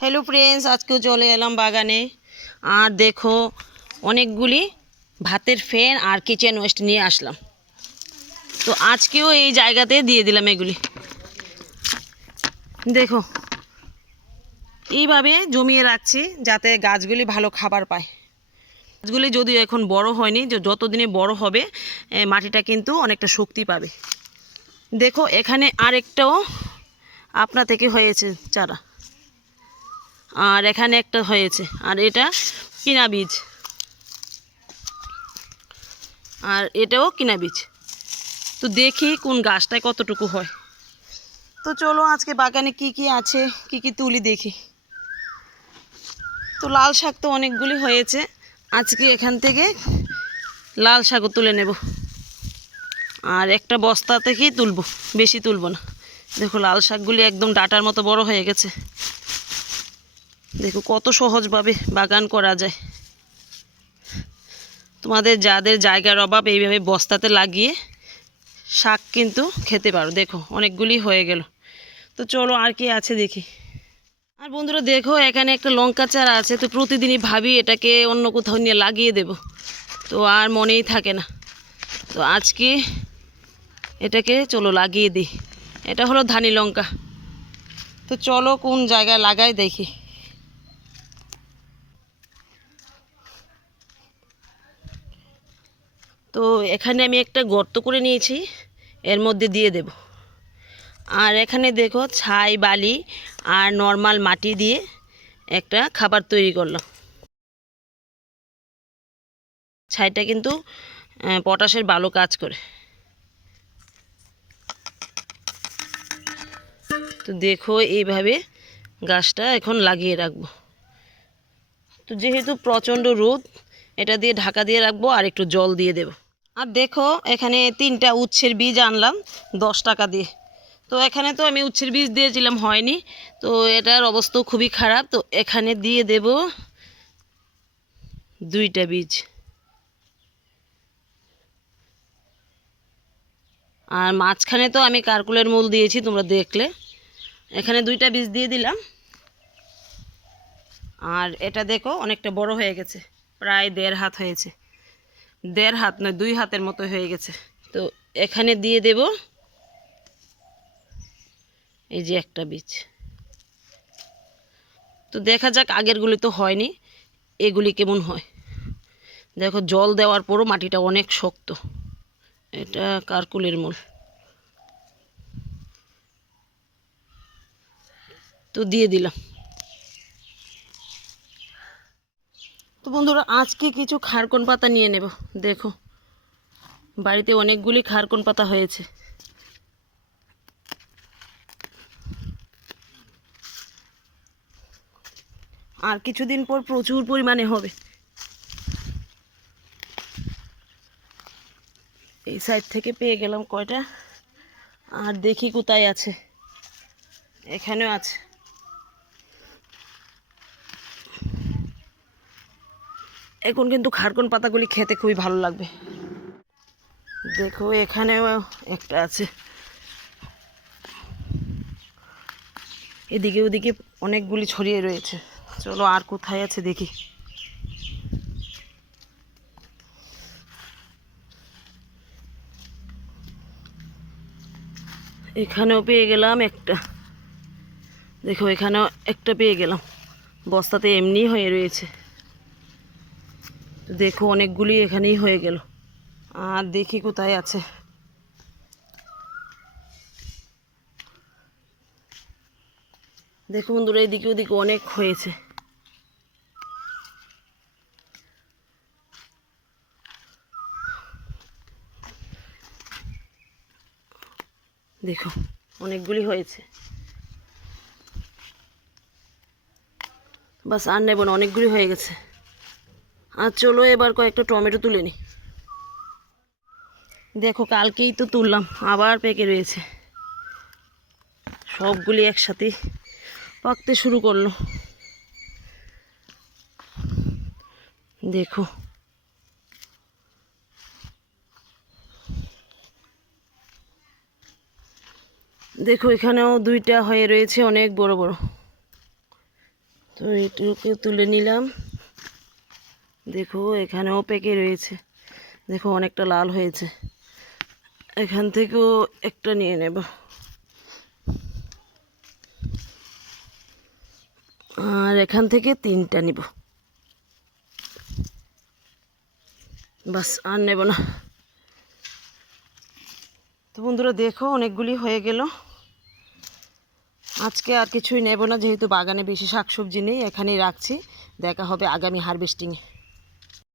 Hello friends আজকেও চলে এলাম বাগানে। আর দেখো, অনেকগুলি ভাতের ফ্যান আর কিচেন ওয়েস্ট নিয়ে আসলাম। তো আজকেও এই জায়গাতে দিয়ে দিলাম এগুলি। দেখো, এইভাবে জমিয়ে রাখছি যাতে গাছগুলি ভালো খাবার পায়। গাছগুলি যদিও এখন বড় হয়নি, যে যতদিনে বড় হবে মাটিটা কিন্তু অনেকটা শক্তি পাবে। দেখো, এখানে আরেকটাও আপনা থেকে হয়েছে চারা। আর এখানে একটা হয়েছে। আর এটা কিনা বীজ। আর এটাও কিনা বীজ। তো দেখি কোন গাছটায় কতটুকু হয়। তো চলো আজকে বাগানে কি কি আছে, কি কি তুলি দেখি। তো লাল শাক তো অনেকগুলি হয়েছে। আজকে এখান থেকে লাল শাকও তুলে নেব। আর একটা বস্তা থেকেই তুলব, বেশি তুলব না। দেখো লাল শাকগুলি একদম ডাটার মতো বড় হয়ে গেছে। দেখো কত সহজভাবে বাগান করা যায়। তোমাদের যাদের জায়গার অভাব এইভাবে বস্তাতে লাগিয়ে শাক কিন্তু খেতে পারো। দেখো অনেকগুলি হয়ে গেল। তো চলো আর কি আছে দেখি। আর বন্ধুরা দেখো এখানে একটা লঙ্কা চারা আছে, তো প্রতিদিনই ভাবি এটাকে অন্য কোথাও নিয়ে লাগিয়ে দেব। তো আর মনেই থাকে না। তো আজকে এটাকে চলো লাগিয়ে দিই। এটা হলো ধানি লঙ্কা। তো চলো কোন জায়গায় লাগাই দেখি। তো এখানে আমি একটা গর্ত করে নিয়েছি, এর মধ্যে দিয়ে দেব। আর এখানে দেখো ছাই, বালি আর নর্মাল মাটি দিয়ে একটা খাবার তৈরি করলাম। ছাইটা কিন্তু পটাশের ভালো কাজ করে। তো দেখো এইভাবে গাছটা এখন লাগিয়ে রাখব। তো যেহেতু প্রচণ্ড রোদ, এটা দিয়ে ঢাকা দিয়ে রাখব আর একটু জল দিয়ে দেব। আর দেখো, এখানে তিনটা উচ্ছের বীজ আনলাম, দশ টাকা দিয়ে। তো এখানে তো আমি উচ্ছের বীজ দিয়েছিলাম, হয়নি। তো এটার অবস্থাও খুবই খারাপ, তো এখানে দিয়ে দেব দুইটা বীজ। আর মাঝখানে তো আমি কারকুলের মূল দিয়েছি, তোমরা দেখলে। এখানে দুইটা বীজ দিয়ে দিলাম। আর এটা দেখো, অনেকটা বড় হয়ে গেছে, প্রায় দেড় হাত হয়েছে। দেড় হাত নয়, দুই হাতের মতো হয়ে গেছে। তো এখানে দিয়ে দেব এই যে একটা বীজ। তো দেখা যাক আগেরগুলি তো হয়নি, এগুলি কেমন হয়। দেখো, জল দেওয়ার পরও মাটিটা অনেক শক্ত। এটা কারকুলের মূল। তো দিয়ে দিলাম। বন্ধুরা, আজকে কিছু খারকন পাতা নিয়ে নেব। দেখো, বাড়িতে অনেকগুলি খারকন পাতা হয়েছে। আর কিছুদিন পর প্রচুর পরিমাণে হবে। এই সাইড থেকে পেয়ে গেলাম কয়টা? আর দেখি কোথায় আছে। এখানেও আছে। এখন কিন্তু খারকন পাতাগুলি খেতে খুবই ভালো লাগবে। দেখো, এখানেও একটা আছে। এদিকে ওদিকে অনেকগুলি ছড়িয়ে রয়েছে। চলো, আর কোথায় আছে দেখি। এখানেও পেয়ে গেলাম একটা। দেখো, এখানেও একটা পেয়ে গেলাম। বস্তাতে এমনি হয়ে রয়েছে। দেখো অনেকগুলি এখানেই হয়ে গেল। আর দেখি কোথায় আছে। দেখো বন্ধুরা, এদিকে ওদিকে অনেক হয়েছে। দেখো, অনেকগুলি হয়েছে। বাস আর নেব না, অনেকগুলি হয়ে গেছে। আর চলো এবার কয়েকটা টমেটো তুলে নিই দেখো, কালকেই তো তুললাম, আবার পেকে রয়েছে। সবগুলি একসাথে পাকতে শুরু করল। দেখো। দেখো, এখানেও দুইটা হয়ে রয়েছে অনেক বড় বড়। তো এটুকু তুলে নিলাম। দেখো, এখানেও পেকে রয়েছে। দেখো, অনেকটা লাল হয়েছে। এখান থেকেও একটা নিয়ে নেব। আর এখান থেকে তিনটা নিব। বাস, আর নেব না। তো বন্ধুরা, দেখো, অনেকগুলি হয়ে গেল। আজকে আর কিছুই নেব না, যেহেতু বাগানে বেশি শাকসবজি নেই, এখানেই রাখছি। দেখা হবে আগামী হারভেস্টিংয়ে।